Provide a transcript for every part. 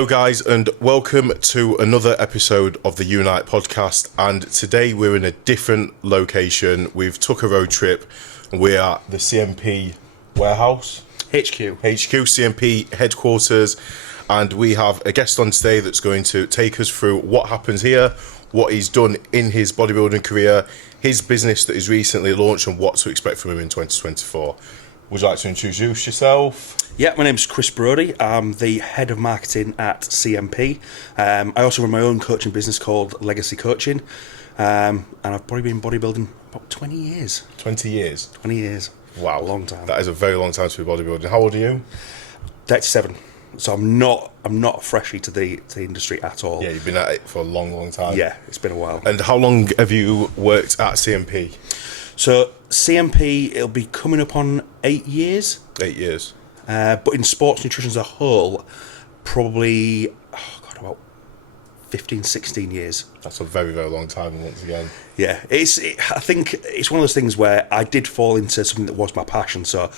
Hello guys, and welcome to another episode of the Unite podcast. And today we're in a different location. We've took a road trip and we're at the CNP warehouse. HQ, CNP headquarters. And we have a guest on today that's going to take us through what happens here, what he's done in his bodybuilding career, his business that he's recently launched, and what to expect from him in 2024. Would you like to introduce yourself? Yeah, my name's Chris Brodie. I'm the head of marketing at CNP. I also run my own coaching business called Legacy Coaching, and I've probably been bodybuilding about 20 years. 20 years? 20 years. Wow. A long time. That is a very long time to be bodybuilding. How old are you? 37. So I'm not a freshie to the industry at all. Yeah, you've been at it for a long, long time. Yeah, it's been a while. And how long have you worked at CNP? So CNP, it'll be coming up on 8 years. 8 years. But in sports nutrition as a whole, probably, about 15, 16 years. That's a very, very long time once again. Yeah, I think it's one of those things where I did fall into something that was my passion. So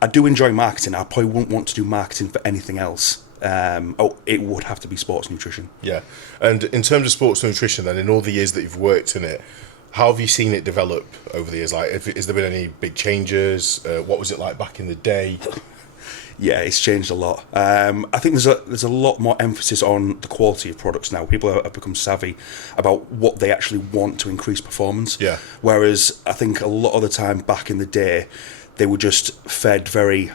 I do enjoy marketing. I probably wouldn't want to do marketing for anything else. It would have to be sports nutrition. Yeah. And in terms of sports nutrition then, in all the years that you've worked in it, how have you seen it develop over the years? Like, has there been any big changes? What was it like back in the day? Yeah, it's changed a lot. I think there's a lot more emphasis on the quality of products now. People have become savvy about what they actually want to increase performance. Yeah. Whereas I think a lot of the time back in the day, they were just fed very,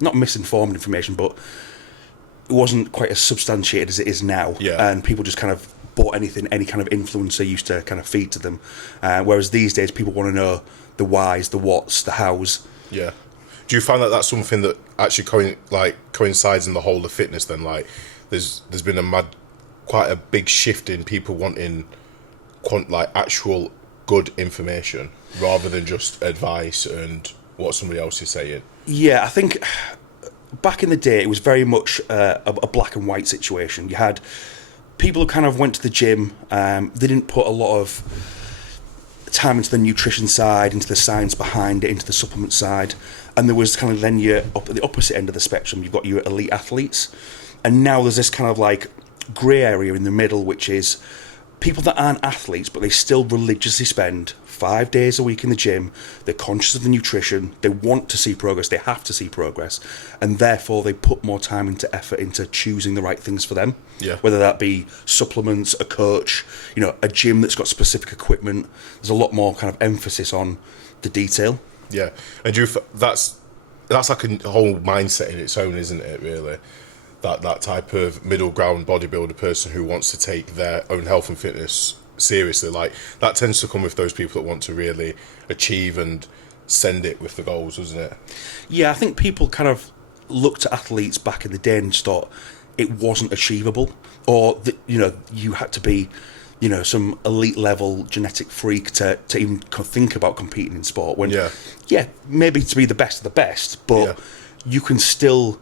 not misinformed information, but it wasn't quite as substantiated as it is now. Yeah. And people just kind of bought anything any kind of influencer used to kind of feed to them. Whereas these days, people want to know the whys, the whats, the hows. Yeah. Do you find that that's something that actually coincides in the whole of fitness then? Like, there's been quite a big shift in people wanting actual good information rather than just advice and what somebody else is saying. Yeah, I think back in the day, it was very much a black and white situation. You had people who kind of went to the gym, they didn't put a lot of time into the nutrition side, into the science behind it, into the supplement side. And there was kind of then up at the opposite end of the spectrum, you've got your elite athletes. And now there's this kind of like grey area in the middle, which is people that aren't athletes, but they still religiously spend 5 days a week in the gym. They're conscious of the nutrition. They want to see progress. They have to see progress. And therefore, they put more time into effort into choosing the right things for them. Yeah. Whether Whether that be supplements, a coach, a gym that's got specific equipment. There's a lot more kind of emphasis on the detail. Yeah. And that's like a whole mindset in its own, isn't it, really? That type of middle ground bodybuilder person who wants to take their own health and fitness seriously, like that tends to come with those people that want to really achieve and send it with the goals, doesn't it? Yeah, I think people kind of looked at athletes back in the day and just thought it wasn't achievable, or that you had to be some elite level genetic freak to even think about competing in sport. When maybe to be the best of the best, but you could still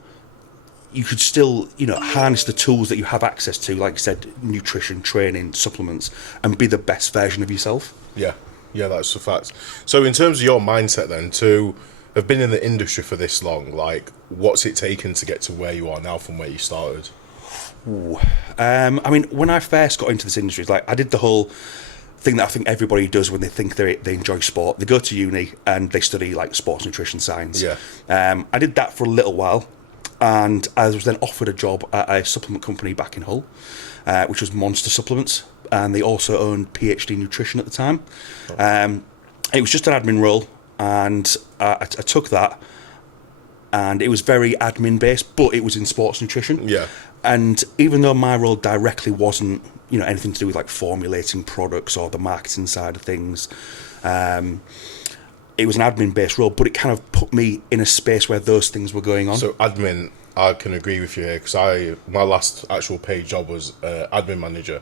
harness the tools that you have access to, like you said, nutrition, training, supplements, and be the best version of yourself. Yeah, that's a fact. So in terms of your mindset then, to have been in the industry for this long, like, what's it taken to get to where you are now from where you started? I mean, when I first got into this industry, like, I did the whole thing that I think everybody does when they think they enjoy sport. They go to uni and they study like sports nutrition science. Yeah. I did that for a little while. And I was then offered a job at a supplement company back in Hull, which was Monster Supplements, and they also owned PhD Nutrition at the time. It was just an admin role, and I took that, and it was very admin-based, but it was in sports nutrition. Yeah. And even though my role directly wasn't, anything to do with like formulating products or the marketing side of things, it was an admin-based role, but it kind of put me in a space where those things were going on. So admin, I can agree with you here, because my last actual paid job was admin manager.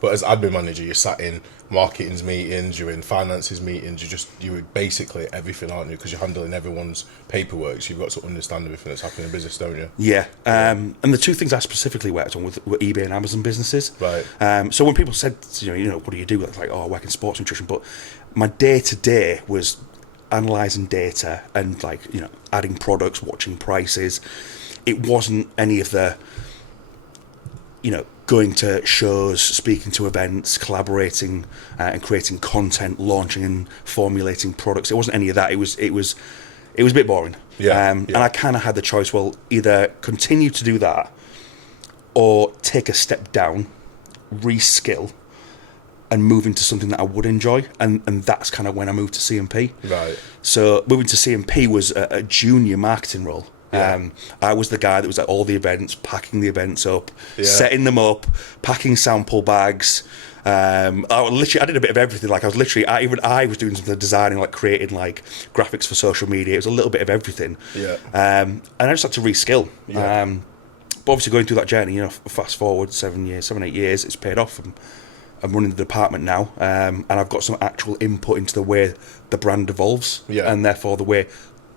But as admin manager, you're sat in marketing's meetings, you're in finances meetings, you're basically everything, aren't you? Because you're handling everyone's paperwork, so you've got to understand everything that's happening in business, don't you? Yeah. And the two things I specifically worked on were eBay and Amazon businesses. Right. So when people said, what do you do? It's like, I work in sports nutrition. But my day-to-day was analysing data and adding products, watching prices. It wasn't any of the going to shows, speaking to events, collaborating and creating content, launching and formulating products. It wasn't any of that. It was a bit boring. And I kind of had the choice, well, either continue to do that or take a step down, reskill, and move into something that I would enjoy. And that's kind of when I moved to CNP. Right. So moving to CNP was a junior marketing role. Yeah. I was the guy that was at all the events, packing the events up, setting them up, packing sample bags. I did a bit of everything. Like I was doing some of the designing, like creating like graphics for social media. It was a little bit of everything. Yeah. And I just had to reskill. Yeah. But obviously going through that journey, fast forward 7, 8 years, it's paid off. I'm running the department now, and I've got some actual input into the way the brand evolves, and therefore the way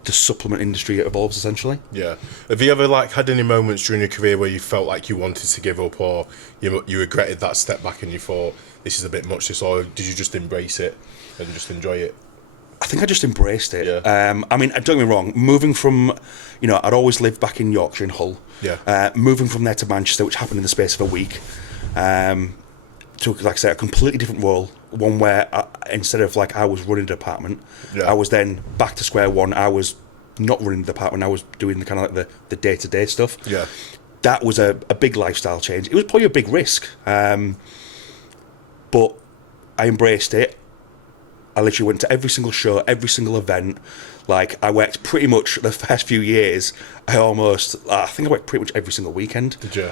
the supplement industry evolves, essentially. Yeah. Have you ever had any moments during your career where you felt like you wanted to give up, or you regretted that step back and you thought this is a bit much, or did you just embrace it and just enjoy it? I think I just embraced it. Yeah. I mean, don't get me wrong, moving from, I'd always lived back in Yorkshire in Hull. Yeah. Moving from there to Manchester, which happened in the space of a week, took, like I say, a completely different role. One where instead of I was running a department, I was then back to square one. I was not running the department. I was doing the kind of the day-to-day stuff. Yeah. That was a big lifestyle change. It was probably a big risk, but I embraced it. I literally went to every single show, every single event. I worked pretty much the first few years. I think I worked pretty much every single weekend. Did you?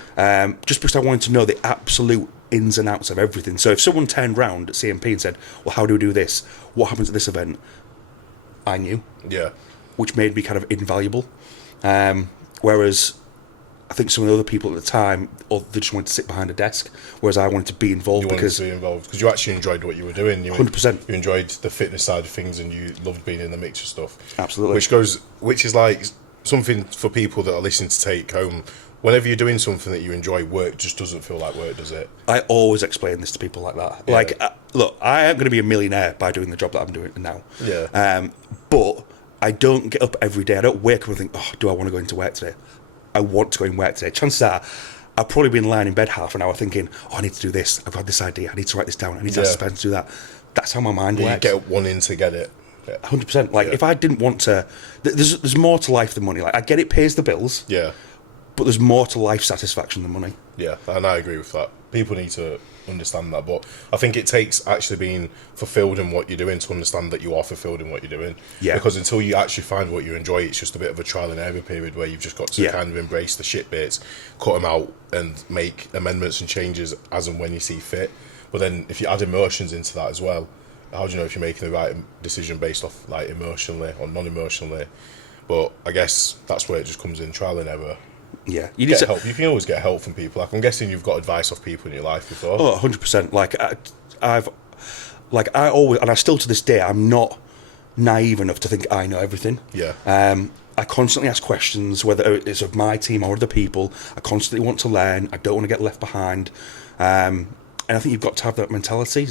Just because I wanted to know the absolute ins and outs of everything. So if someone turned round at CNP and said, well, how do we do this? What happens at this event? I knew. Yeah. Which made me kind of invaluable. Whereas I think some of the other people at the time, they just wanted to sit behind a desk, whereas I wanted to be involved. Because you actually enjoyed what you were doing. 100%. You enjoyed the fitness side of things, and you loved being in the mix of stuff. Absolutely. Which is something for people that are listening to take home. Whenever you're doing something that you enjoy, work just doesn't feel like work, does it? I always explain this to people like that. Yeah. Look, I am going to be a millionaire by doing the job that I'm doing now. Yeah. But I don't get up every day. I don't wake up and think, oh, do I want to go into work today? I want to go in work today. Chances are, I've probably been lying in bed half an hour thinking, oh, I need to do this. I've got this idea. I need to write this down. I need to ask Spencer to do that. That's how my mind works. You get up wanting to get it. 100%. If I didn't want to... There's more to life than money. I get it pays the bills. Yeah. But there's more to life satisfaction than money. Yeah, and I agree with that. People need to understand that, but I think it takes actually being fulfilled in what you're doing to understand that you are fulfilled in what you're doing. Yeah. Because until you actually find what you enjoy, it's just a bit of a trial and error period where you've just got to kind of embrace the shit bits, cut them out, and make amendments and changes as and when you see fit. But then if you add emotions into that as well, how do you know if you're making the right decision based off emotionally or non-emotionally? But I guess that's where it just comes in, trial and error. Yeah, you need help. You can always get help from people. I'm guessing you've got advice off people in your life before. Oh, 100%. I always, and I still to this day, I'm not naive enough to think I know everything. Yeah. I constantly ask questions, whether it's of my team or other people. I constantly want to learn. I don't want to get left behind. And I think you've got to have that mentality.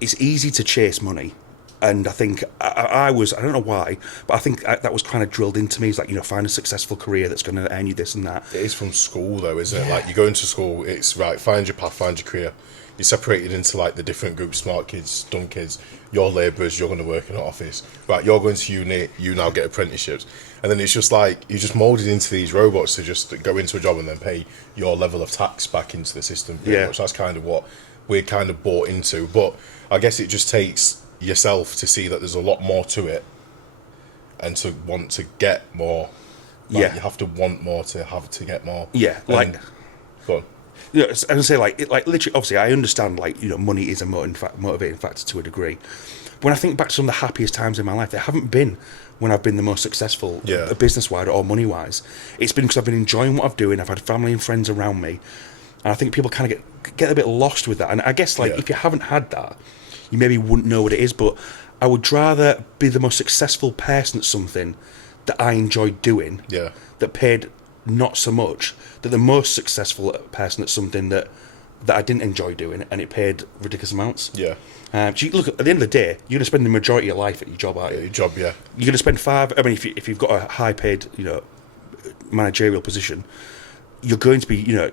It's easy to chase money. And I think I don't know why, but I think that was kind of drilled into me. It's find a successful career that's going to earn you this and that. It is from school though, isn't it? You go into school, it's right, find your path, find your career. You're separated into the different groups, smart kids, dumb kids, you're labourers, you're going to work in an office. Right, you're going to uni, you now get apprenticeships. And then it's just you're just moulded into these robots to just go into a job and then pay your level of tax back into the system. Pretty much. That's kind of what we're kind of bought into. But I guess it just takes yourself to see that there's a lot more to it and to want to get more. You have to want more to have to get more. Yeah, go on. I was gonna say literally. Obviously, I understand money is a motivating factor to a degree. When I think back to some of the happiest times in my life, they haven't been when I've been the most successful, business wise or money wise. It's been because I've been enjoying what I'm doing. I've had family and friends around me, and I think people kind of get a bit lost with that. And I guess if you haven't had that, you maybe wouldn't know what it is. But I would rather be the most successful person at something that I enjoyed doing, that paid not so much, than the most successful person at something that I didn't enjoy doing and it paid ridiculous amounts. Yeah. Look, at the end of the day, you're going to spend the majority of your life at your job, aren't you? Your job, yeah. You're going to spend if you've got a high paid, managerial position, you're going to be,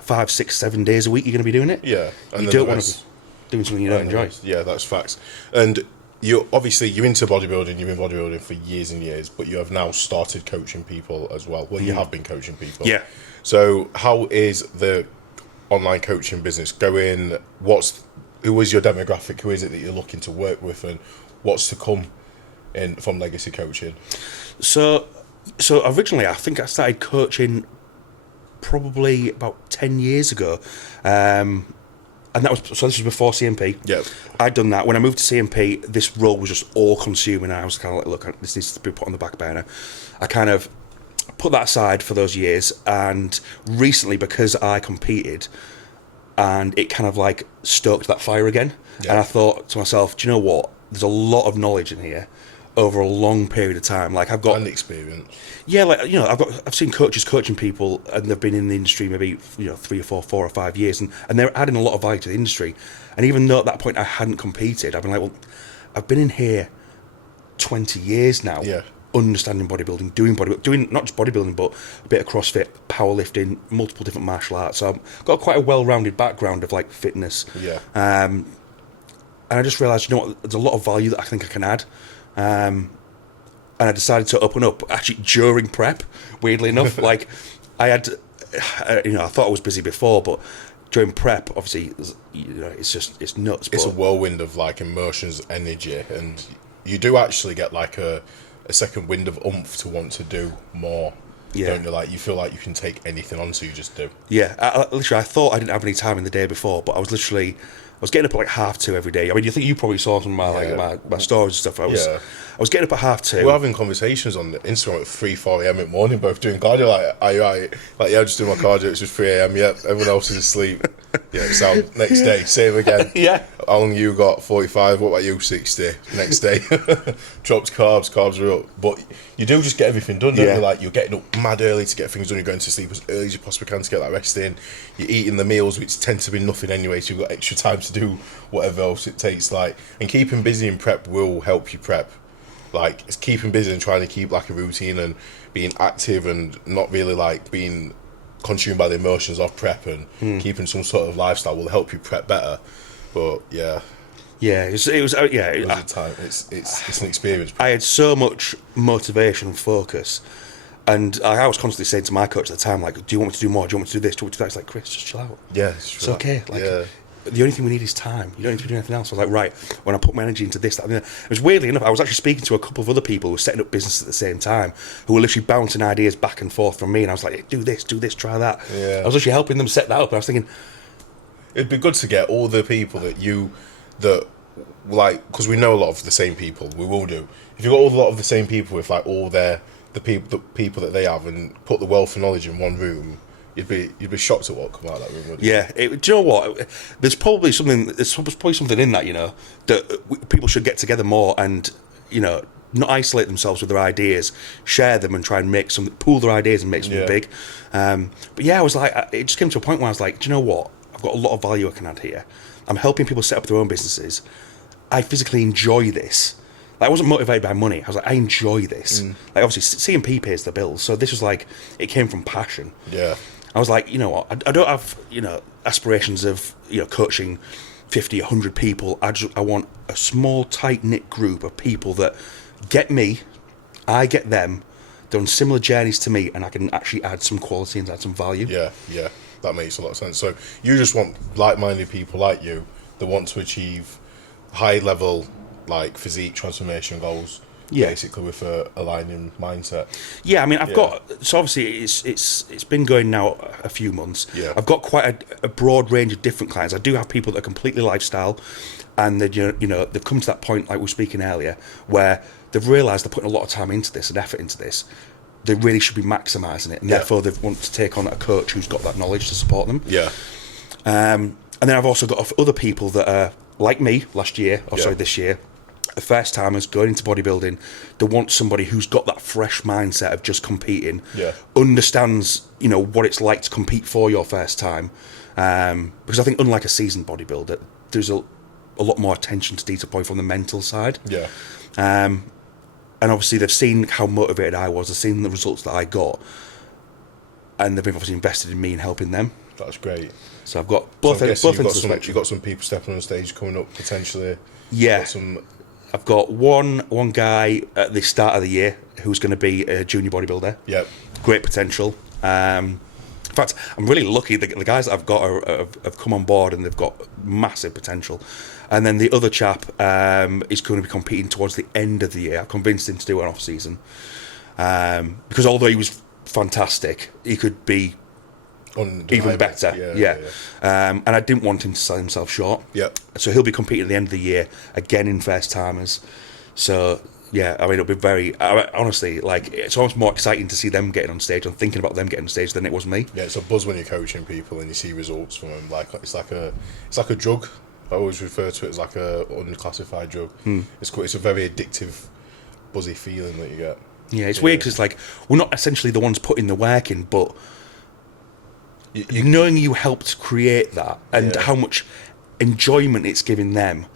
5, 6, 7 days a week you're going to be doing it. Yeah. And you don't want to be doing something you don't enjoy. Yeah, that's facts. And you're into bodybuilding, you've been bodybuilding for years and years, but you have now started coaching people as well. Well, you have been coaching people. Yeah. So how is the online coaching business going? Who is your demographic? Who is it that you're looking to work with, and what's to come from legacy coaching? So originally, I think I started coaching probably about 10 years ago, and this was before CNP. Yeah, I'd done that. When I moved to CNP, this role was just all consuming, and I was kind of like, look, this needs to be put on the back burner. I kind of put that aside for those years, and recently, because I competed, and it kind of like stoked that fire again. Yeah. And I thought to myself, do you know what? There's a lot of knowledge in here over a long period of time. Like I've got and experience. Yeah, I've seen coaches coaching people, and they've been in the industry maybe 3 or 4 or 5 years, and they're adding a lot of value to the industry. And even though at that point I hadn't competed, I've been like, well, I've been in here 20 years now. Yeah. Understanding bodybuilding, doing not just bodybuilding, but a bit of CrossFit, powerlifting, multiple different martial arts. So I've got quite a well-rounded background of like fitness. Yeah. And I just realised, there's a lot of value that I think I can add. And I decided to open up actually during prep. Weirdly enough, like I had, I thought I was busy before, but during prep, obviously, it's nuts. It's a whirlwind of like emotions, energy, and you do actually get like a second wind of oomph to want to do more. Yeah. Don't you? Like you feel like you can take anything on, so you just do. Yeah, I thought I didn't have any time in the day before, but I was getting up at like 2:30 every day. I mean, you probably saw some of my stories and stuff. I was getting up at 2:30. We're having conversations on Instagram at 3-4 a.m. in the morning, both doing cardio. Like, are you right? Like, yeah, I'm just doing my cardio. It's just 3 a.m. Yep, everyone else is asleep. Yeah, sound. Next day, same again. Yeah. How long you got? 45. What about you? 60. Next day, dropped carbs are up. But you do just get everything done, don't you? Like, you're getting up mad early to get things done. You're going to sleep as early as you possibly can to get that rest in. You're eating the meals, which tend to be nothing anyway, so you've got extra time to do whatever else it takes. Like, and keeping busy in prep will help you prep. Like, it's keeping busy and trying to keep like a routine and being active and not really like being consumed by the emotions of prep, and keeping some sort of lifestyle will help you prep better. But it's an experience. I had so much motivation and focus, and I was constantly saying to my coach at the time, like, do you want me to do more? Do you want me to do this? Do you want me to do that? It's like, Chris, just chill out. Yeah, it's okay. Like, the only thing we need is time. You don't need to do anything else. I was like, right, when I put my energy into this, that, and that. It was weirdly enough, I was actually speaking to a couple of other people who were setting up businesses at the same time, who were literally bouncing ideas back and forth from me, and I was like, hey, do this, try that. Yeah. I was actually helping them set that up, and I was thinking, it'd be good to get all the people because we know a lot of the same people. We will do. If you've got a lot of the same people with like all the people that they have, and put the wealth of knowledge in one room, you'd be shocked at what come out of that room. Wouldn't you? Yeah. Do you know what? There's probably something in that, that people should get together more and, not isolate themselves with their ideas, share them and try and pool their ideas and make something big. But yeah, I was like, it just came to a point where I was like, do you know what? I've got a lot of value I can add here. I'm helping people set up their own businesses. I physically enjoy this. Like, I wasn't motivated by money. I was like, I enjoy this. Like, obviously, CNP pays the bills, so this was like, it came from passion. Yeah. I was like, I don't have, aspirations of, coaching 50, 100 people. I want a small, tight-knit group of people that get me, I get them, they're on similar journeys to me, and I can actually add some quality and add some value. Yeah. That makes a lot of sense. So you just want like-minded people like you that want to achieve high-level, like, physique transformation goals. Yeah. Basically with a aligning mindset. Yeah, I mean, I've got, so obviously it's been going now a few months. Yeah. I've got quite a broad range of different clients. I do have people that are completely lifestyle, and they've come to that point, like we were speaking earlier, where they've realised they're putting a lot of time into this and effort into this. They really should be maximising it, and therefore they want to take on a coach who's got that knowledge to support them. Yeah. And then I've also got other people that are like me this year, the first timers going into bodybuilding. They want somebody who's got that fresh mindset of just competing, understands what it's like to compete for your first time, because I think unlike a seasoned bodybuilder, there's a lot more attention to detail point from the mental side. And obviously they've seen how motivated I was, they've seen the results that I got. and they've obviously invested in me and helping them. That's great. So I've got both ends of the spectrum. You've got some people stepping on stage coming up potentially. Yeah. I've got one guy at the start of the year who's going to be a junior bodybuilder. Yep. Great potential. In fact, I'm really lucky. The guys that I've got have come on board and they've got massive potential. And then the other chap is going to be competing towards the end of the year. I've convinced him to do an off season because although he was fantastic, he could be even better. Yeah. And I didn't want him to sell himself short. Yeah. So he'll be competing at the end of the year again in first timers. So yeah, I mean it'll be very honestly, like, it's almost more exciting to see them getting on stage and thinking about them getting on stage than it was me. Yeah, it's a buzz when you're coaching people and you see results from them. Like it's like a drug. I always refer to it as like a unclassified drug. It's a very addictive, buzzy feeling that you get. Yeah, it's weird because like we're not essentially the ones putting the work in, but knowing you helped create that and how much enjoyment it's giving them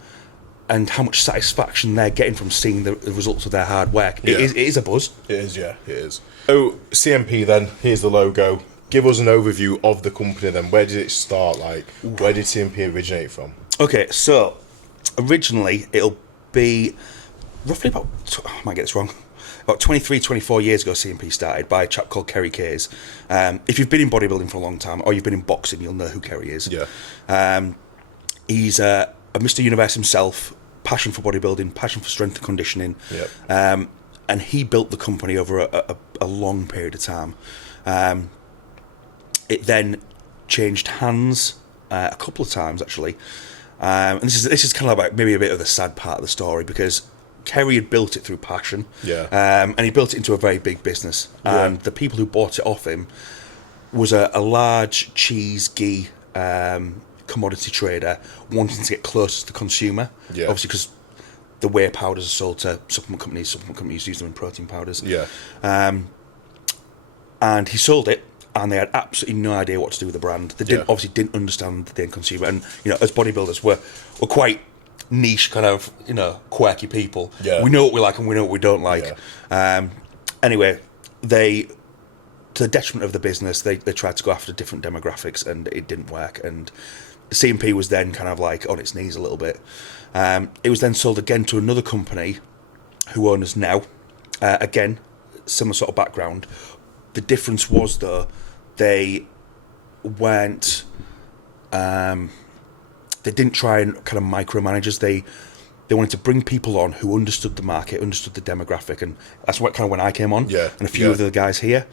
and how much satisfaction they're getting from seeing the results of their hard work, it is a buzz. It is, yeah, it is. So CNP then, here's the logo. Give us an overview of the company then. Where did it start? Like, where did CNP originate from? Okay, so originally it'll be roughly about, I might get this wrong, about 23, 24 years ago CNP started by a chap called Kerry Kays. If you've been in bodybuilding for a long time or you've been in boxing, you'll know who Kerry is. Yeah. He's a Mr. Universe himself, passion for bodybuilding, passion for strength and conditioning. Yep. And he built the company over a long period of time. It then changed hands a couple of times actually. And this is kind of like maybe a bit of the sad part of the story because Kerry had built it through passion, and he built it into a very big business. And the people who bought it off him was a large cheese ghee commodity trader wanting to get close to the consumer. Yeah. Obviously, because the whey powders are sold to supplement companies use them in protein powders. Yeah. And he sold it, and they had absolutely no idea what to do with the brand. They obviously didn't understand the end consumer, and as bodybuilders, we're quite niche, kind of quirky people. Yeah. We know what we like and we know what we don't like. Yeah. Anyway, to the detriment of the business, they tried to go after different demographics and it didn't work. And CNP was then kind of like on its knees a little bit. It was then sold again to another company who own us now. Again, similar sort of background. The difference was though, they weren't. They didn't try and kind of micromanage us. They wanted to bring people on who understood the market, understood the demographic, and that's what kind of when I came on. Yeah. And a few of the guys here.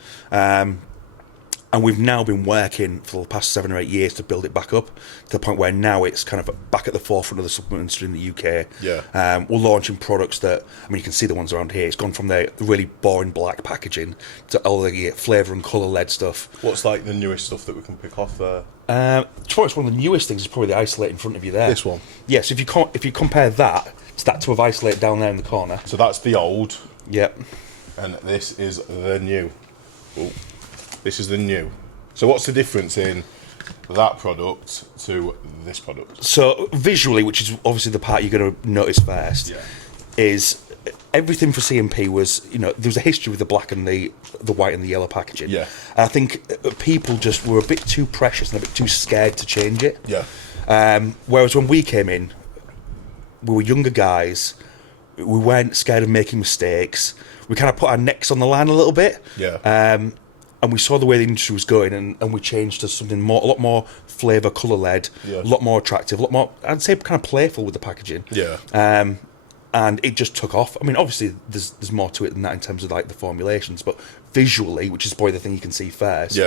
And we've now been working for the past 7 or 8 years to build it back up to the point where now it's kind of back at the forefront of the supplement industry in the UK. Yeah. We're launching products that, I mean, you can see the ones around here. It's gone from the really boring black packaging to all the flavour and colour-led stuff. What's like the newest stuff that we can pick off there? It's one of the newest things is probably the isolate in front of you there. This one? Yes, if you compare that to have isolate down there in the corner. So that's the old. Yep. And this is the new. Oh. This is the new. So what's the difference in that product to this product? So visually, which is obviously the part you're going to notice first, is everything for CNP was, there was a history with the black and the white and the yellow packaging. Yeah. And I think people just were a bit too precious and a bit too scared to change it. Yeah. Whereas when we came in, we were younger guys. We weren't scared of making mistakes. We kind of put our necks on the line a little bit. Yeah. And we saw the way the industry was going, and we changed to something a lot more flavour, colour-led, a lot more attractive, a lot more, I'd say, kind of playful with the packaging. Yeah. And it just took off. I mean, obviously, there's more to it than that in terms of like the formulations, but visually, which is probably the thing you can see first,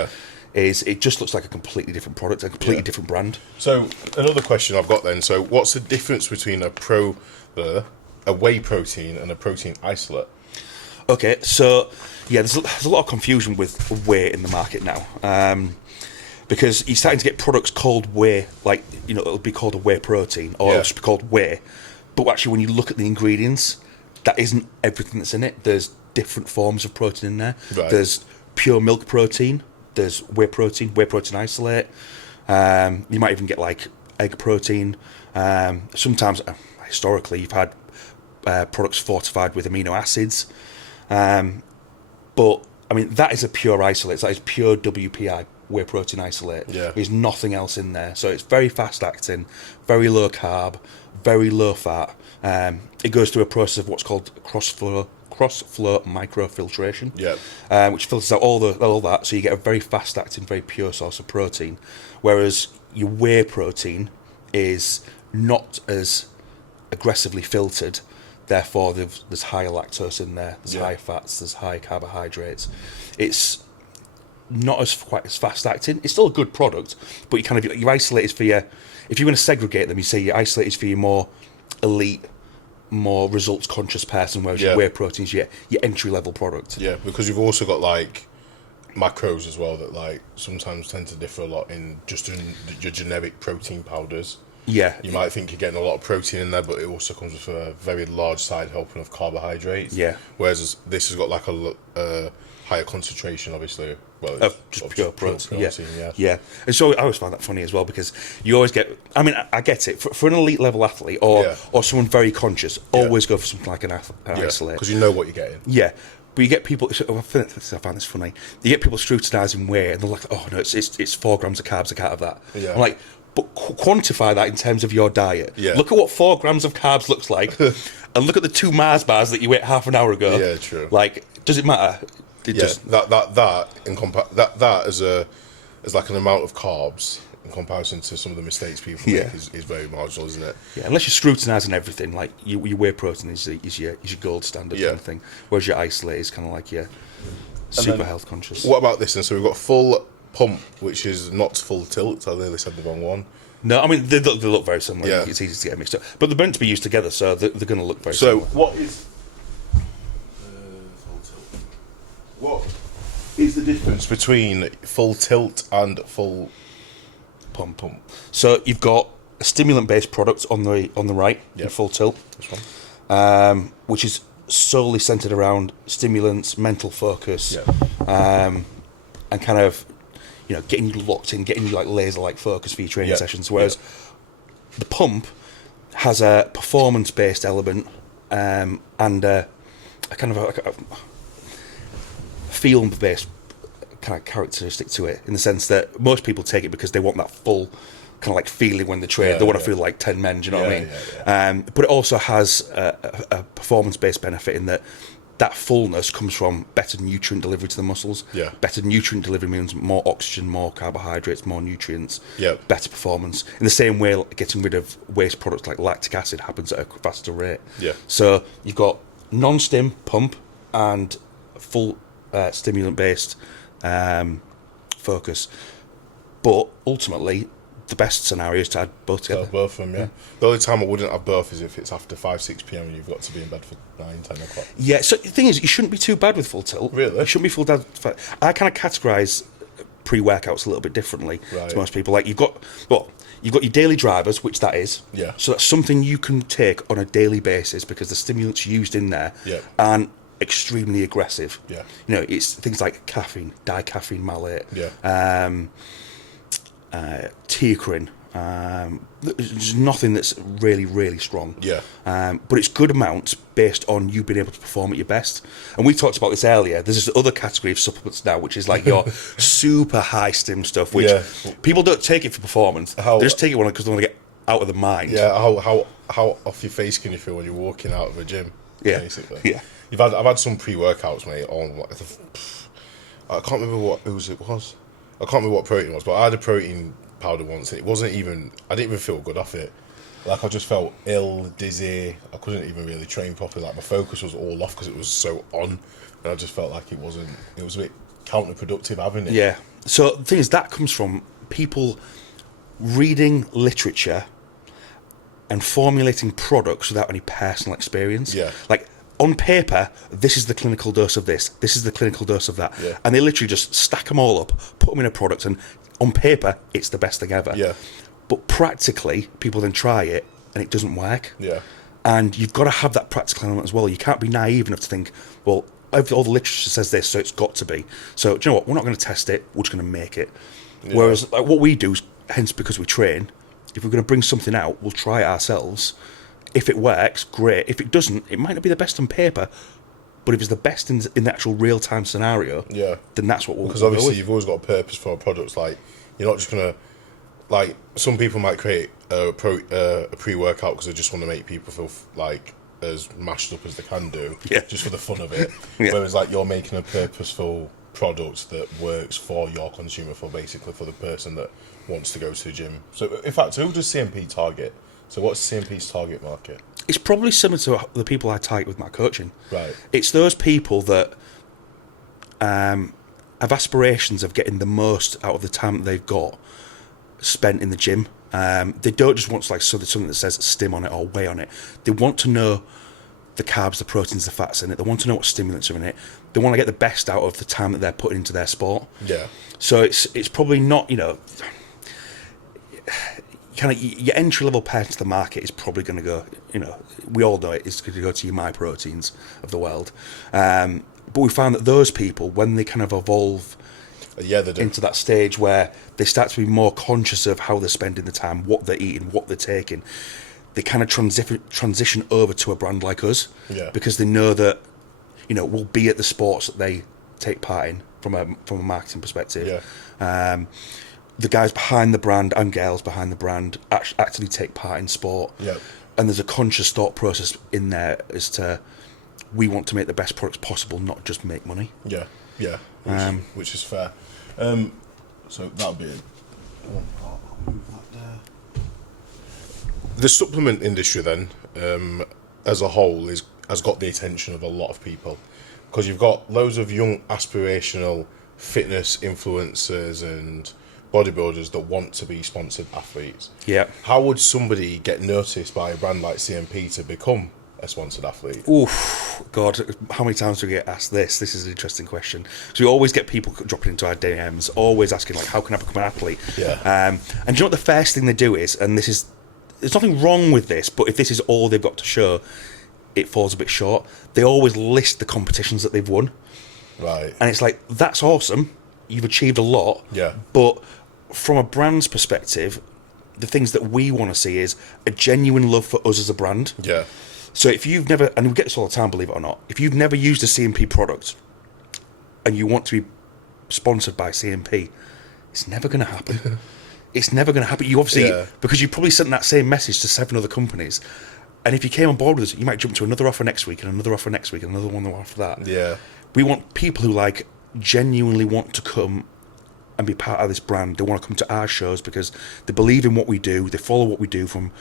is it just looks like a completely different product, a completely different brand. So another question I've got then. So what's the difference between a whey protein and a protein isolate? Okay, so there's a lot of confusion with whey in the market now, because you're starting to get products called whey, like it'll be called a whey protein, or it'll just be called whey. But actually, when you look at the ingredients, that isn't everything that's in it. There's different forms of protein in there. Right. There's pure milk protein. There's whey protein isolate. You might even get like egg protein. Sometimes, historically, you've had products fortified with amino acids. But I mean, that is a pure isolate. That is pure WPI, whey protein isolate. Yeah. There's nothing else in there. So it's very fast acting, very low carb, very low fat. It goes through a process of what's called cross-flow microfiltration, which filters out all that, so you get a very fast acting, very pure source of protein. Whereas your whey protein is not as aggressively filtered. Therefore, there's higher lactose in there, there's high fats, there's high carbohydrates. It's not quite as fast acting. It's still a good product, but you isolate is for your. If you're going to segregate them, you say you isolate is for your more elite, more results conscious person, whereas your whey protein is your entry level product. Yeah, because you've also got like macros as well that like sometimes tend to differ a lot in just in your generic protein powders. Yeah, you might think you're getting a lot of protein in there, but it also comes with a very large side helping of carbohydrates. Yeah. Whereas this has got like a higher concentration, obviously. Well, it's just pure protein. Yeah. Yeah. And so I always find that funny as well, because you always get. I mean, I get it for an elite level athlete or someone very conscious. Always go for something like an isolate, because you know what you're getting. Yeah. But you get people. I find this funny. You get people scrutinising whey, and they're like, "Oh no, it's 4 grams of carbs. I can't have that." Yeah. I'm like, but quantify that in terms of your diet. Yeah. Look at what 4 grams of carbs looks like, and look at the 2 Mars bars that you ate half an hour ago. Yeah, true. Like, does it matter? That as like an amount of carbs in comparison to some of the mistakes people make is very marginal, isn't it? Yeah, unless you're scrutinising everything, like your whey protein is your gold standard kind of thing, whereas your isolate is kind of like your super health conscious. What about this? And so we've got full pump, which is not full tilt. I nearly said the wrong one. No, I mean they look very similar. Yeah. It's easy to get mixed up, but they're meant to be used together, so they're going to look very similar. So what is full tilt? What is the difference between full tilt and full pump? So you've got a stimulant-based product on the right, in full tilt, this one, which is solely centered around stimulants, mental focus, and kind of getting you locked in, getting you like laser-like focus for your training sessions. Whereas the pump has a performance-based element and a kind of a feel-based kind of characteristic to it, in the sense that most people take it because they want that full kind of like feeling when they train. They want to feel like 10 men, do you know what I mean? But it also has a performance-based benefit in that fullness comes from better nutrient delivery to the muscles. Better nutrient delivery means more oxygen, more carbohydrates, more nutrients, better performance. In the same way, getting rid of waste products like lactic acid happens at a faster rate. So you've got non-stim pump and full stimulant-based focus, but ultimately the best scenario is to add both together. Both of them, The only time I wouldn't have both is if it's after 5-6 p.m. and you've got to be in bed for 9-10 o'clock. Yeah, so the thing is, you shouldn't be too bad with full tilt. Really? You shouldn't be full bad. I kind of categorise pre-workouts a little bit differently to most people. Like you've got your daily drivers, which that is. So that's something you can take on a daily basis because the stimulants used in there aren't extremely aggressive. It's things like caffeine, dicaffeine malate, teocrine. There's nothing that's really, really strong. But it's good amounts based on you being able to perform at your best. And we talked about this earlier. There's this other category of supplements now, which is like your super high stim stuff, which people don't take it for performance. They just take it because they want to get out of the mind. How off your face can you feel when you're walking out of a gym? Basically. I've had some pre-workouts, mate. I can't remember what it was. I can't remember what protein it was, but I had a protein powder once, and it wasn't even. I didn't even feel good off it. Like I just felt ill, dizzy. I couldn't even really train properly. Like my focus was all off because it was so on, and I just felt like it wasn't. It was a bit counterproductive having it. Yeah. So the thing is, that comes from people reading literature and formulating products without any personal experience. Like on paper, this is the clinical dose of this. This is the clinical dose of that. And they literally just stack them all up, put them in a product, and on paper, it's the best thing ever. But practically, people then try it, and it doesn't work. And you've got to have that practical element as well. You can't be naive enough to think, well, all the literature says this, so it's got to be. So, do you know what? We're not going to test it. We're just going to make it. Whereas, like, what we do, hence because we train, if we're going to bring something out, we'll try it ourselves. If it works, great. If it doesn't, it might not be the best on paper, But if it's the best in the actual real-time scenario, Yeah. then that's what we'll Because go obviously with. you've always got a purpose for our products. Like, you're not just gonna, like, some people might create a pre-workout because they just want to make people feel like as mashed up as they can do, Yeah. just for the fun of it. Yeah. Whereas like you're making a purposeful product that works for your consumer, for basically for the person that wants to go to the gym. So in fact, who does CNP target? So what's CNP's target market? It's probably similar to the people I target with my coaching. Right. It's those people that have aspirations of getting the most out of the time that they've got spent in the gym. They don't just want something that says stim on it or weigh on it. They want to know the carbs, the proteins, the fats in it. They want to know what stimulants are in it. They want to get the best out of the time that they're putting into their sport. Yeah. So it's probably not, kind of your entry level pair to the market is probably going to go, we all know it's going to go to your My Proteins of the world. But we found that those people, when they kind of evolve Yeah, they do. into that stage where they start to be more conscious of how they're spending the time, what they're eating, what they're taking, they kind of transition over to a brand like us. Yeah. Because they know that, we'll be at the sports that they take part in from a marketing perspective. Yeah. The guys behind the brand and girls behind the brand actually take part in sport. Yeah. And there's a conscious thought process in there as to, we want to make the best products possible, not just make money. Yeah. Yeah. Which is fair. So that'll be one part. I'll move that there. The supplement industry then, as a whole, has got the attention of a lot of people, because you've got loads of young aspirational fitness influencers and bodybuilders that want to be sponsored athletes. Yeah. How would somebody get noticed by a brand like CNP to become a sponsored athlete? Oof, God, how many times do we get asked this? This is an interesting question. So we always get people dropping into our DMs, always asking, like, how can I become an athlete? Yeah. And do you know what the first thing they do is, and there's nothing wrong with this, but if this is all they've got to show, it falls a bit short. They always list the competitions that they've won. Right. And it's like, that's awesome. You've achieved a lot. Yeah. But from a brand's perspective, the things that we want to see is a genuine love for us as a brand. Yeah. So if you've never, and we get this all the time, believe it or not, if you've never used a CNP product and you want to be sponsored by CNP, it's never going to happen. It's never going to happen. You obviously, because you probably sent that same message to 7 other companies, and if you came on board with us, you might jump to another offer next week, and another offer next week, and another one after that. Yeah. We want people who genuinely want to come and be part of this brand. They want to come to our shows because they believe in what we do. They follow what we do from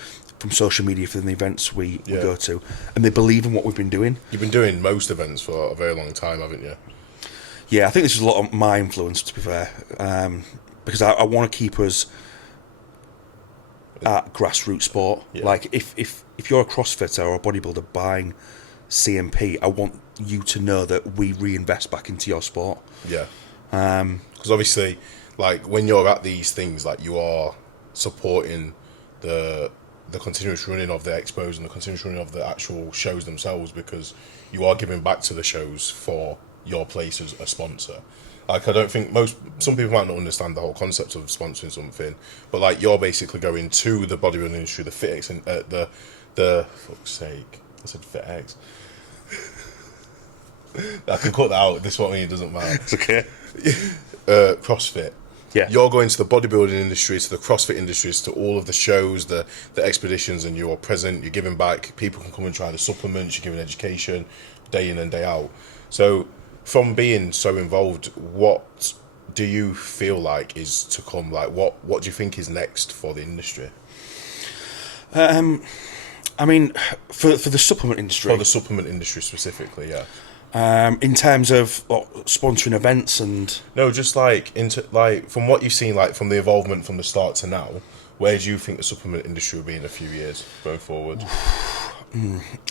social media, from the events we go to, and they believe in what we've been doing. You've been doing most events for a very long time, haven't you? Yeah, I think this is a lot of my influence, to be fair, because I want to keep us at grassroots sport. Yeah. Like, if you're a CrossFitter or a bodybuilder buying CNP, I want you to know that we reinvest back into your sport. Yeah. Because obviously, like, when you're at these things, like, you are supporting the continuous running of the expos and the continuous running of the actual shows themselves, because you are giving back to the shows for your place as a sponsor. Like, I don't think some people might not understand the whole concept of sponsoring something, but like, you're basically going to the bodybuilding industry, the FitX, and the fuck's sake, I said FitX. I can cut that out. This is what I mean. It doesn't matter. It's okay. CrossFit. Yeah. You're going to the bodybuilding industry, to the CrossFit industries, to all of the shows, the expeditions, and you're present. You're giving back. People can come and try the supplements. You're giving education day in and day out. So, from being so involved, what do you feel like is to come? Like, what do you think is next for the industry? I mean, for the supplement industry. For the supplement industry specifically, yeah. In terms of sponsoring events and... No, just from what you've seen, like, from the involvement from the start to now, where do you think the supplement industry will be in a few years going forward?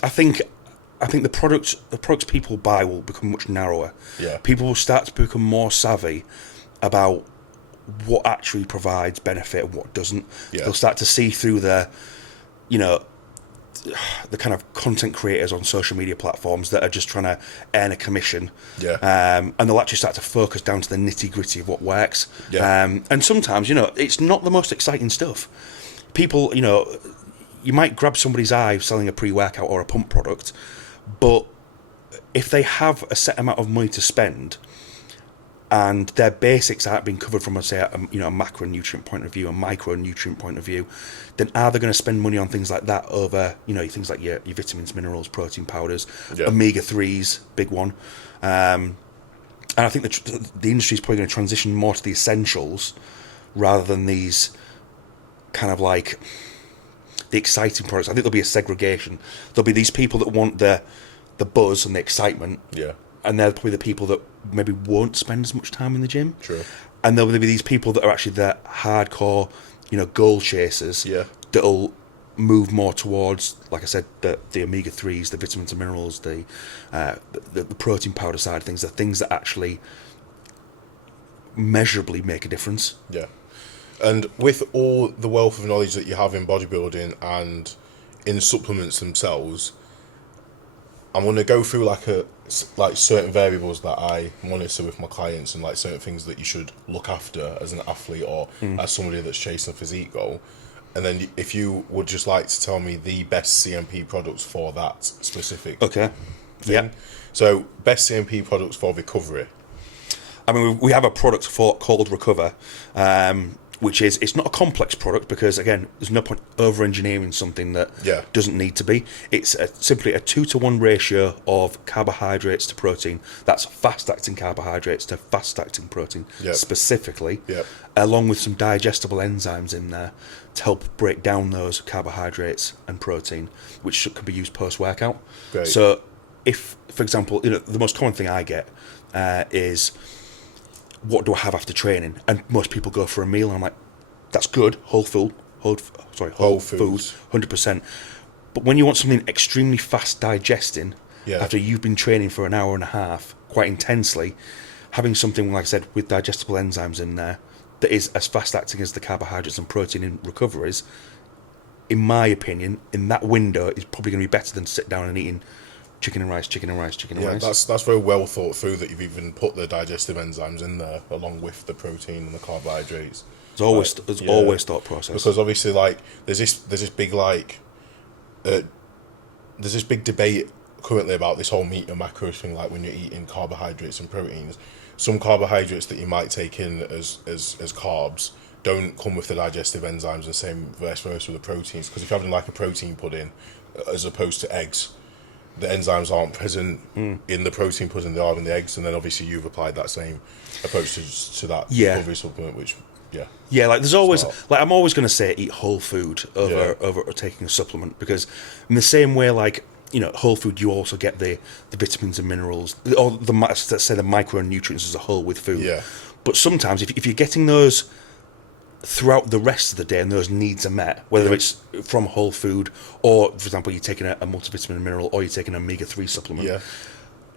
I think the products people buy will become much narrower. Yeah. People will start to become more savvy about what actually provides benefit and what doesn't. Yeah. They'll start to see through the kind of content creators on social media platforms that are just trying to earn a commission. Yeah. And they'll actually start to focus down to the nitty-gritty of what works. Yeah. And sometimes, it's not the most exciting stuff. People, you might grab somebody's eye selling a pre-workout or a pump product, but if they have a set amount of money to spend, and their basics aren't being covered from, say, a macronutrient point of view, a micronutrient point of view, then are they going to spend money on things like that over, things like your vitamins, minerals, protein powders, omega-3s, big one. And I think the industry is probably going to transition more to the essentials rather than these kind of like the exciting products. I think there'll be a segregation. There'll be these people that want the buzz and the excitement. Yeah. And they're probably the people that maybe won't spend as much time in the gym. True. And there'll be these people that are actually the hardcore, goal chasers. Yeah. That'll move more towards, like I said, the omega-3s, the vitamins and minerals, the protein powder side of things, the things that actually measurably make a difference. Yeah. And with all the wealth of knowledge that you have in bodybuilding and in supplements themselves, I'm going to go through like certain variables that I monitor with my clients, and like certain things that you should look after as an athlete or as somebody that's chasing a physique goal. And then if you would just like to tell me the best CNP products for that specific thing. Yeah. So best CNP products for recovery. I mean, we have a product called Recover, which is, it's not a complex product because, again, there's no point over-engineering something that doesn't need to be. It's simply a 2-to-1 ratio of carbohydrates to protein. That's fast-acting carbohydrates to fast-acting protein specifically, along with some digestible enzymes in there to help break down those carbohydrates and protein, which can be used post-workout. Great. So if, for example, the most common thing I get is, what do I have after training? And most people go for a meal, and I'm like, that's good, whole foods, 100%. But when you want something extremely fast digesting, after you've been training for an hour and a half, quite intensely, having something, like I said, with digestible enzymes in there, that is as fast acting as the carbohydrates and protein in recoveries, in my opinion, in that window, is probably going to be better than sit down and eating chicken and rice. Yeah, that's very well thought through that you've even put the digestive enzymes in there along with the protein and the carbohydrates. There's always thought process. Because obviously, like, there's this big there's this big debate currently about this whole meat and macros thing. Like when you're eating carbohydrates and proteins, some carbohydrates that you might take in as carbs don't come with the digestive enzymes, and same vice versa with the proteins. Because if you're having like a protein pudding as opposed to eggs, the enzymes aren't present in the protein pudding, they are in the eggs, and then obviously you've applied that same approach to that recovery supplement, which like there's always I'm always going to say eat whole food over taking a supplement, because in the same way, like, whole food, you also get the vitamins and minerals, or let's say the micronutrients as a whole with food. But sometimes if you're getting those throughout the rest of the day and those needs are met, whether it's from whole food or, for example, you're taking a multivitamin and mineral, or you're taking an omega-3 supplement,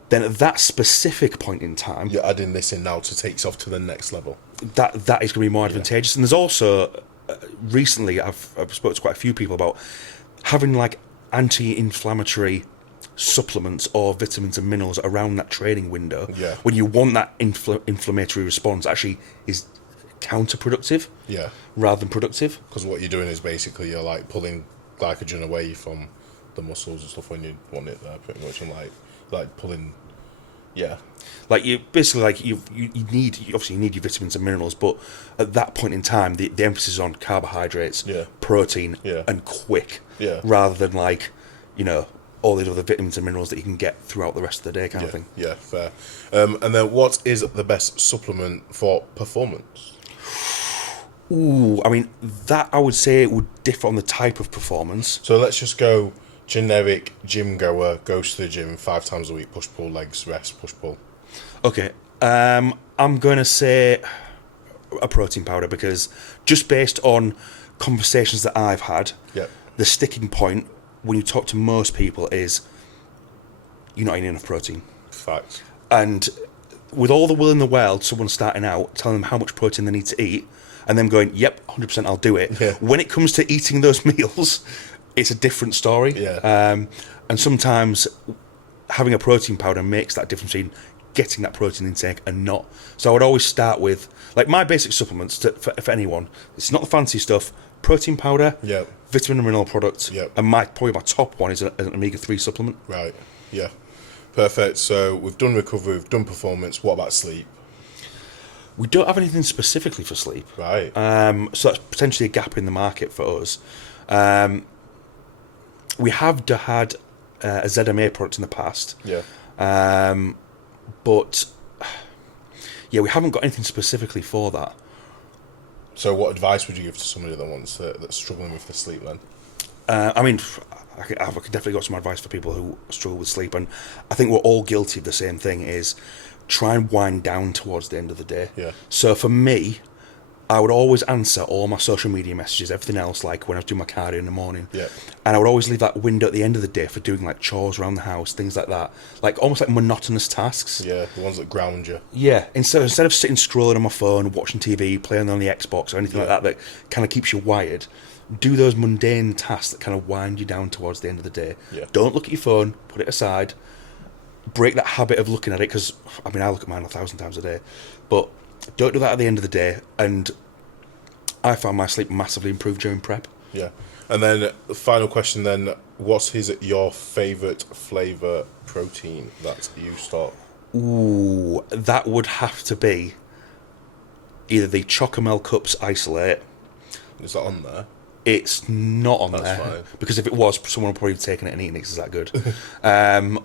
then at that specific point in time, you're adding this in now to take yourself to the next level. That is going to be more advantageous. And there's also recently I've spoken to quite a few people about having like anti-inflammatory supplements or vitamins and minerals around that training window, when you want that inflammatory response, actually is counterproductive rather than productive. Because what you're doing is basically you're like pulling glycogen away from the muscles and stuff when you want it there, pretty much, and like pulling like you basically, like you need your vitamins and minerals, but at that point in time the emphasis is on carbohydrates, protein, and quick, rather than like all the other vitamins and minerals that you can get throughout the rest of the day kind of thing. Fair. And then what is the best supplement for performance? Ooh, I mean, that I would say it would differ on the type of performance. So let's just go generic gym goer, goes to the gym 5 times a week, push pull, legs, rest, push pull. Okay, I'm going to say a protein powder, because just based on conversations that I've had, the sticking point when you talk to most people is you're not eating enough protein. Fact. And with all the will in the world, someone starting out, telling them how much protein they need to eat, and them going, yep, 100% I'll do it. When it comes to eating those meals, it's a different story. And sometimes having a protein powder makes that difference between getting that protein intake and not. So I would always start with, like, my basic supplements for anyone. It's not the fancy stuff. Protein powder, vitamin and mineral products, and probably my top one is an omega-3 supplement. Right, yeah. Perfect. So we've done recovery, we've done performance. What about sleep? We don't have anything specifically for sleep. Right. So that's potentially a gap in the market for us. We have had a ZMA product in the past. Yeah. But yeah, we haven't got anything specifically for that. So what advice would you give to somebody that's struggling with the sleep then? I mean, I've definitely got some advice for people who struggle with sleep, and I think we're all guilty of the same thing, is try and wind down towards the end of the day. Yeah. So for me, I would always answer all my social media messages, everything else, like when I was doing my cardio in the morning. Yeah. And I would always leave that window at the end of the day for doing like chores around the house, things like that. Like almost like monotonous tasks. Yeah, the ones that ground you. Yeah. Instead of sitting scrolling on my phone, watching TV, playing on the Xbox or anything like that kind of keeps you wired, do those mundane tasks that kind of wind you down towards the end of the day. Yeah. Don't look at your phone, put it aside. Break that habit of looking at it, because I mean I look at mine 1,000 times a day, but don't do that at the end of the day. And I found my sleep massively improved during prep. Yeah. And then the final question then, what is your favourite flavour protein that you stock? Ooh, that would have to be either the Chocomel Cups Isolate. Is that on there? It's not on there, fine. because if it was, someone would probably have taken it and eaten it, 'cause it's that good.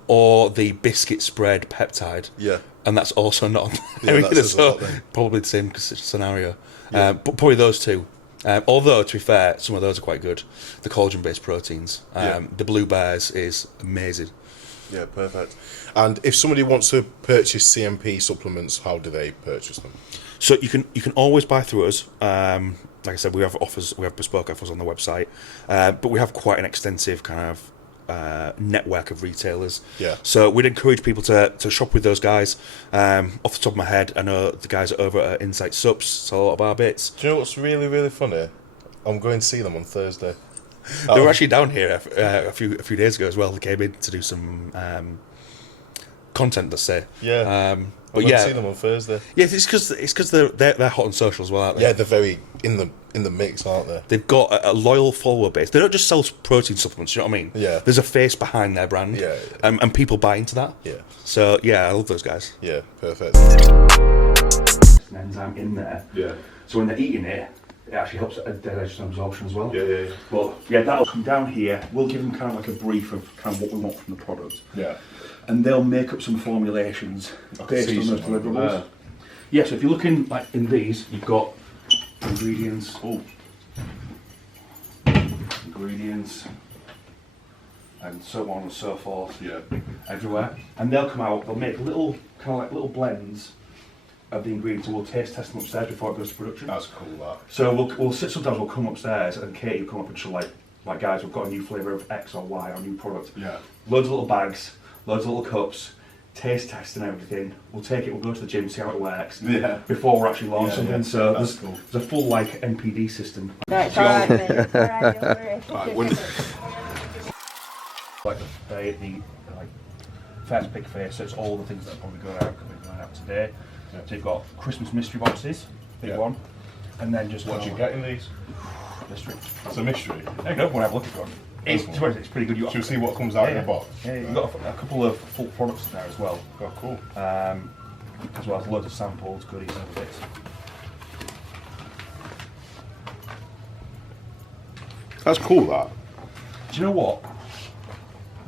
Or the Biscuit Spread Peptide. Yeah. And that's also not on Yeah, there. that says a lot So then. probably the same scenario. But probably those two. Although, to be fair, some of those are quite good. The collagen-based proteins. The Blue Bears is amazing. Yeah, perfect. And if somebody wants to purchase CNP supplements, how do they purchase them? So you can always buy through us. Like I said, we have offers, we have bespoke offers on the website, but we have quite an extensive kind of network of retailers. Yeah. So we'd encourage people to shop with those guys. Off the top of my head, I know the guys over at Insight Subs sell a lot of our bits. Do you know what's really, really funny? I'm going to see them on Thursday. They were actually down here a few days ago as well. They came in to do some content, let's say. Yeah. But I'm going yeah, to see them on Thursday. yeah, it's because they're hot on social as well, aren't they? Yeah, they're very in the mix, aren't they? They've got a loyal follower base. They don't just sell protein supplements, you know what I mean? Yeah. There's a face behind their brand. Yeah. And people buy into that. Yeah. So, yeah, I love those guys. Yeah, perfect. An enzyme in there. Yeah. So when they're eating it, it actually helps digestion and absorption as well. Yeah. But, yeah, that'll come down here. We'll give them kind of like a brief of kind of what we want from the product. Yeah. And they'll make up some formulations based on those deliverables. Yeah, so if you're looking like in these, you've got ingredients. Ingredients, and so on and so forth. Yeah. Everywhere, and they'll come out. They'll make little kind of like little blends of the ingredients, and we'll taste test them upstairs before it goes to production. That's cool, that. So we'll sit. Sometimes we'll come upstairs, and Katie will come up and she'll like guys, we've got a new flavour of X or Y, or new product. Yeah. Loads of little bags, loads of little cups. Taste test and everything. We'll take it. We'll go to the gym, see how it works. Yeah. Before we're actually launching something. So That's there's, cool. there's a full like NPD system. That's alright, mate. It's alright, don't worry. Right, when, Like the like first big face. So it's all the things that are probably going out today. Yeah. So you've got Christmas mystery boxes, big Yeah. one, and then just what do you get in these? mystery. It's a mystery. There you go. We'll have a look at one. It's, to be honest, it's pretty good. Should we see what comes out in the box? Yeah, you've got a couple of full products in there as well. Oh, cool. As well as loads of samples, goodies, and other bits. That's cool, that. Do you know what?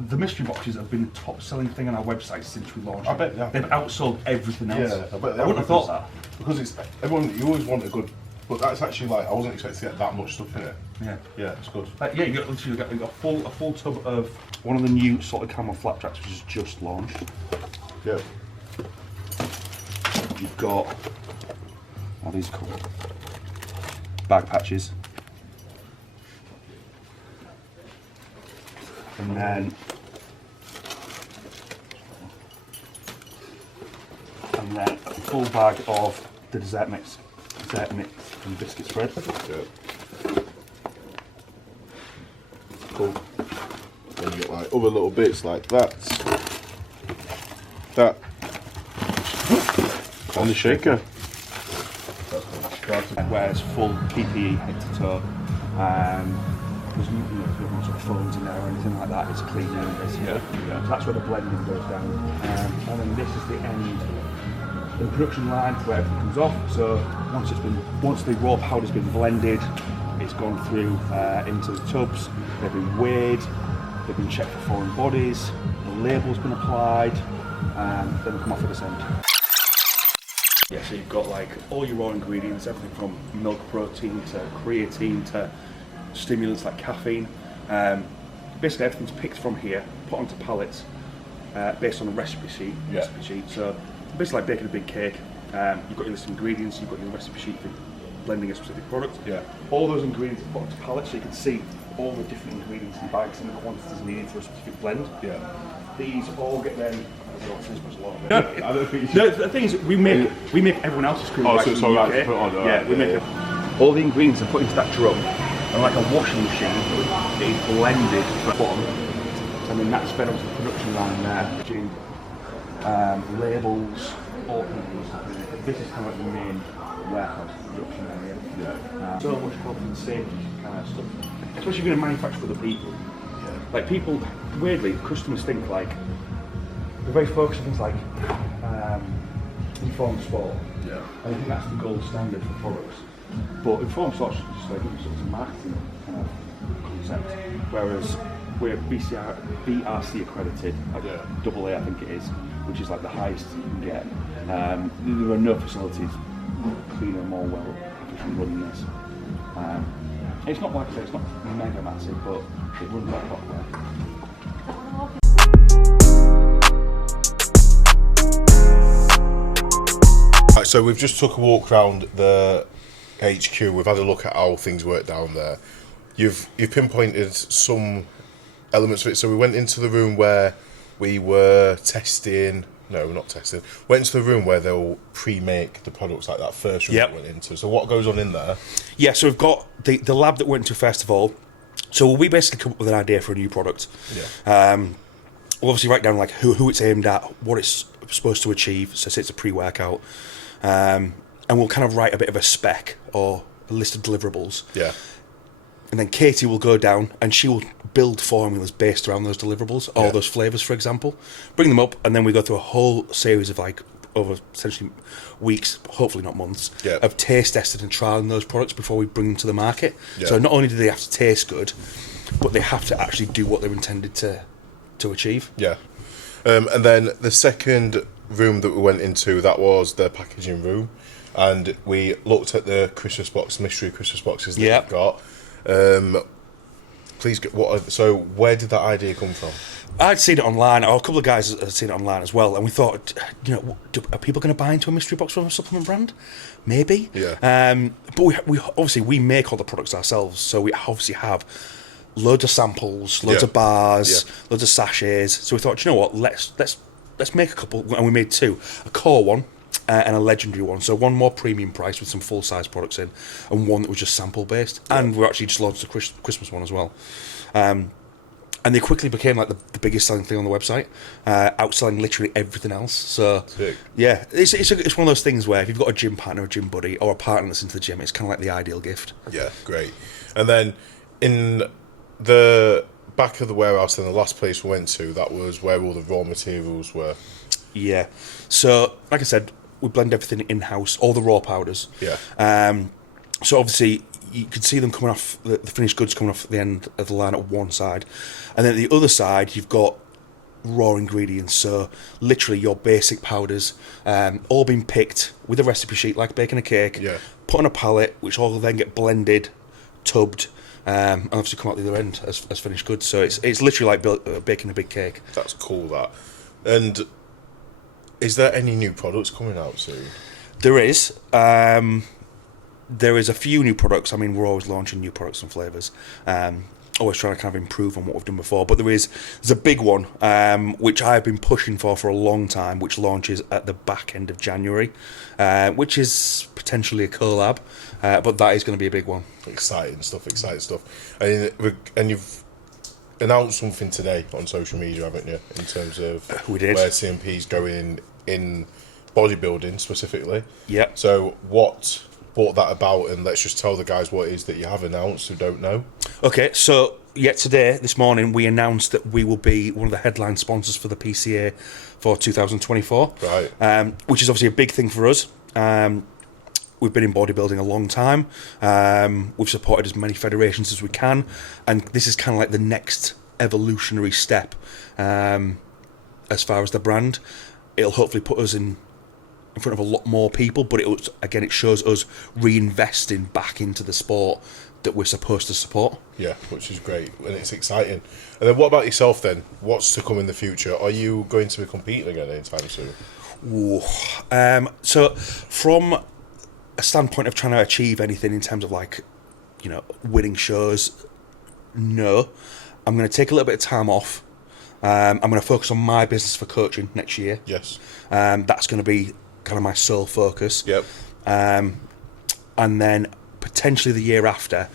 The mystery boxes have been the top selling thing on our website since we launched. I bet they have. They've outsold everything else. Yeah, I bet they I wouldn't have thought that. Because it's everyone. You always want a good, but that's actually like I wasn't expecting to get that much stuff in it. Yeah. Yeah, it's good. Yeah, you got a full tub of one of the new salted caramel flapjacks, which is just launched. Yeah. You've got all these cool bag patches, and then a full bag of the dessert mix and biscuit spread. Yeah. Cool. Then you get like other little bits like that. That. On the shaker. Wears full PPE head to toe. There's no sort of foams in there or anything like that. It's a clean room, basically. So that's where the blending goes down. And then this is the end, the production line where everything comes off. So once the raw powder's been blended, it's gone through into the tubs. They've been weighed. They've been checked for foreign bodies. The label's been applied, and then they come off at this end. Yeah, so you've got like all your raw ingredients, everything from milk protein to creatine to stimulants like caffeine. Basically, everything's picked from here, put onto pallets based on a recipe sheet. So basically, like baking a big cake. You've got your list of ingredients, you've got your recipe sheet for blending a specific product. Yeah. All those ingredients are put onto pallets, so you can see all the different ingredients in bags and the quantities needed for a specific blend. Yeah. These all get then. No, the thing is, we make everyone else's cream. Oh, right so from the UK. put on. Yeah, we make all the ingredients are put into that drum, and like a washing machine, it is blended to the bottom, and then that's fed onto the production line there. Labels, all kinds. This is kind of like the main warehouse production area. Yeah. So much health and safety kind of stuff, especially if you're going to manufacture for other people. Yeah. Like people, weirdly, customers think like. We're very focused on things like informed sport. Yeah. I think that's the gold standard for products. But informed sport is just like a marketing kind of concept. Whereas we're BRC accredited, like AA I think it is, which is like the highest you can get. There are no facilities cleaner, more well efficient running this. It's not like I say, it's not mega massive, but it runs like clockwork. Right, so we've just took a walk around the HQ. We've had a look at how things work down there. You've pinpointed some elements of it. So we went into the room where we were testing. No, we're not testing. Went into the room where they'll pre-make the products, like that first room that we went into. So what goes on in there? Yeah, so we've got the lab that we went to first of all. So we basically come up with an idea for a new product. Yeah. We'll obviously write down like who it's aimed at, what it's supposed to achieve. So say it's a pre-workout. And we'll kind of write a bit of a spec or a list of deliverables. Yeah. And then Katie will go down and she will build formulas based around those deliverables or those flavours, for example. Bring them up, and then we go through a whole series of like over essentially weeks, hopefully not months, of taste testing and trialling those products before we bring them to the market. Yeah. So not only do they have to taste good, but they have to actually do what they're intended to achieve. Yeah. And then the second room that we went into, that was the packaging room, and we looked at the Christmas box, mystery Christmas boxes that we've got. Please get so where did that idea come from? I'd seen it online, or a couple of guys had seen it online as well, and we thought, are people going to buy into a mystery box from a supplement brand? Maybe. Yeah. But we obviously we make all the products ourselves, so we obviously have loads of samples, loads of bars, loads of sachets. So we thought, you know what, let's make a couple, and we made two, a core one and a legendary one. So one more premium price with some full size products in, and one that was just sample based. And we actually just launched a Christmas one as well. And they quickly became like the biggest selling thing on the website, outselling literally everything else. So yeah, it's one of those things where if you've got a gym partner, a gym buddy, or a partner that's into the gym, it's kind of like the ideal gift. Yeah, great. And then in the back of the warehouse, in the last place we went to, that was where all the raw materials were. Yeah. So like I said, we blend everything in-house, all the raw powders. Yeah. So obviously you can see them coming off, the finished goods coming off at the end of the line at one side. And then at the other side, you've got raw ingredients. So literally your basic powders, all being picked with a recipe sheet, like baking a cake, put on a pallet, which all then get blended, tubbed, and obviously come out the other end as finished goods. So it's literally like baking a big cake. That's cool, that. And is there any new products coming out soon? There is. There is a few new products. I mean, we're always launching new products and flavours. Always trying to kind of improve on what we've done before. But there's a big one, which I've been pushing for a long time, which launches at the back end of January, which is potentially a collab, but that is going to be a big one. Exciting stuff. And you've announced something today on social media, haven't you, in terms of we did. Where CNP is going in bodybuilding specifically. Yeah. So what brought that about, and let's just tell the guys what it is that you have announced who don't know. Okay, so this morning, we announced that we will be one of the headline sponsors for the PCA for 2024. Right. Which is obviously a big thing for us. We've been in bodybuilding a long time. We've supported as many federations as we can, and this is kind of like the next evolutionary step as far as the brand. It'll hopefully put us in front of a lot more people, but it shows us reinvesting back into the sport that we're supposed to support. Yeah, which is great, and it's exciting. And then what about yourself then? What's to come in the future? Are you going to be competing again anytime soon? Ooh. So from a standpoint of trying to achieve anything in terms of winning shows, no. I'm going to take a little bit of time off. I'm going to focus on my business for coaching next year. Yes. That's going to be kind of my sole focus. Yep. And then potentially the year after,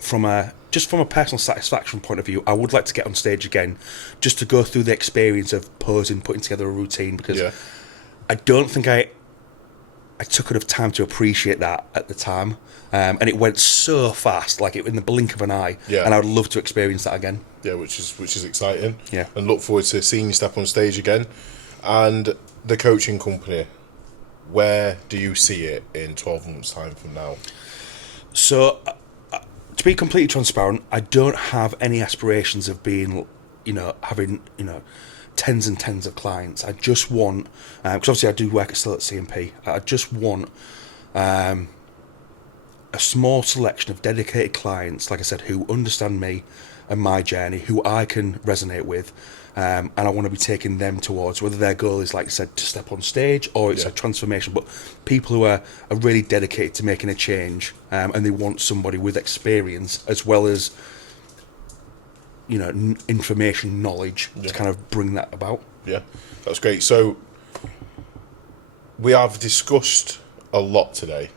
from a personal satisfaction point of view, I would like to get on stage again, just to go through the experience of posing, putting together a routine, because I don't think I took enough time to appreciate that at the time, and it went so fast, in the blink of an eye. Yeah. And I would love to experience that again. Yeah, which is exciting. Yeah. And look forward to seeing you step on stage again. And the coaching company, where do you see it in 12 months' time from now? So, to be completely transparent, I don't have any aspirations of being, having, tens and tens of clients. I just want, because obviously I do work still at CNP, I just want a small selection of dedicated clients, like I said, who understand me and my journey, who I can resonate with, and I want to be taking them towards, whether their goal is, like I said, to step on stage or it's a transformation, but people who are really dedicated to making a change, and they want somebody with experience as well as information, knowledge to kind of bring that about. Yeah, that's great. So we have discussed a lot today.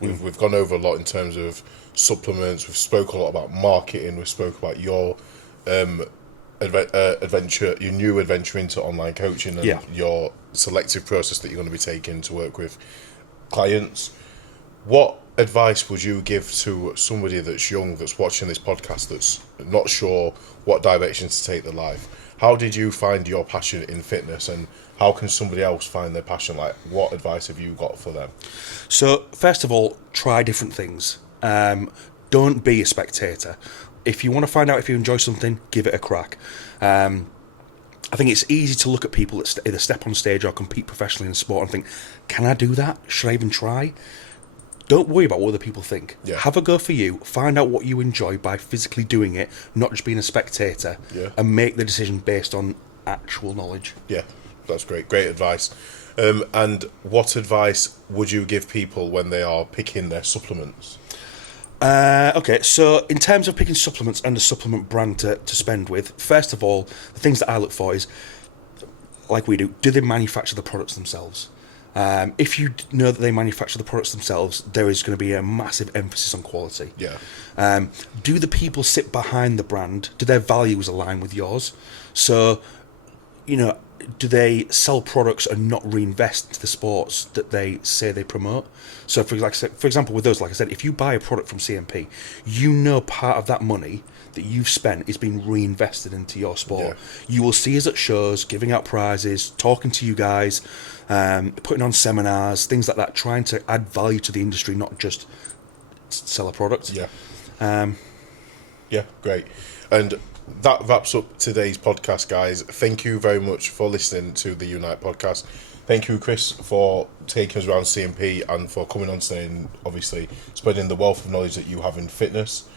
We've gone over a lot in terms of supplements. We've spoke a lot about marketing. We've spoke about your adventure, your new adventure into online coaching, and your selective process that you're going to be taking to work with clients. What advice would you give to somebody that's young, that's watching this podcast, that's not sure what direction to take their life? How did you find your passion in fitness, and how can somebody else find their passion? What advice have you got for them? So, first of all, try different things. Don't be a spectator. If you want to find out if you enjoy something, give it a crack. I think it's easy to look at people that either step on stage or compete professionally in sport and think, can I do that? Should I even try? Don't worry about what other people think. Yeah. Have a go for you. Find out what you enjoy by physically doing it, not just being a spectator, and make the decision based on actual knowledge. Yeah, that's great. Great advice. And what advice would you give people when they are picking their supplements? Okay, so in terms of picking supplements and a supplement brand to spend with, first of all, the things that I look for is, like we do they manufacture the products themselves? If you know that they manufacture the products themselves, there is going to be a massive emphasis on quality. Yeah. Do the people sit behind the brand? Do their values align with yours? So, do they sell products and not reinvest into the sports that they say they promote? So, for example, with those, like I said, if you buy a product from CNP, part of that money that you've spent is being reinvested into your sport. Yeah. You will see us at shows, giving out prizes, talking to you guys, putting on seminars, things like that, trying to add value to the industry, not just sell a product. Yeah. Yeah, great. And that wraps up today's podcast, guys. Thank you very much for listening to the Unite podcast. Thank you, Chris, for taking us around CNP and for coming on today and obviously spreading the wealth of knowledge that you have in fitness.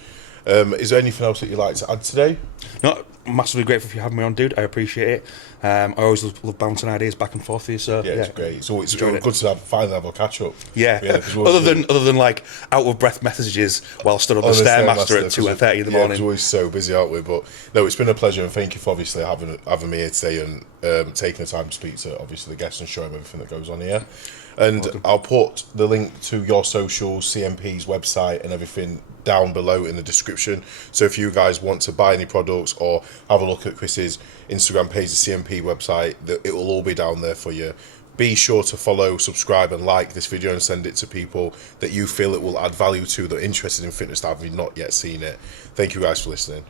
Is there anything else that you'd like to add today? No, massively grateful for you having me on, dude. I appreciate it. I always love bouncing ideas back and forth with you. So it's great. So it's good to finally have a catch up. Yeah. other than out of breath messages while stood on the Stairmaster at 2:30 in the morning. We're always so busy, aren't we? But no, it's been a pleasure, and thank you for obviously having me here today and taking the time to speak to obviously the guests and show them everything that goes on here. And welcome. I'll put the link to your socials, CNP's website, and everything down below in the description. So if you guys want to buy any products or have a look at Chris's Instagram page, the CNP website, it will all be down there for you. Be sure to follow, subscribe, and like this video, and send it to people that you feel it will add value to, that are interested in fitness, that have not yet seen it. Thank you guys for listening.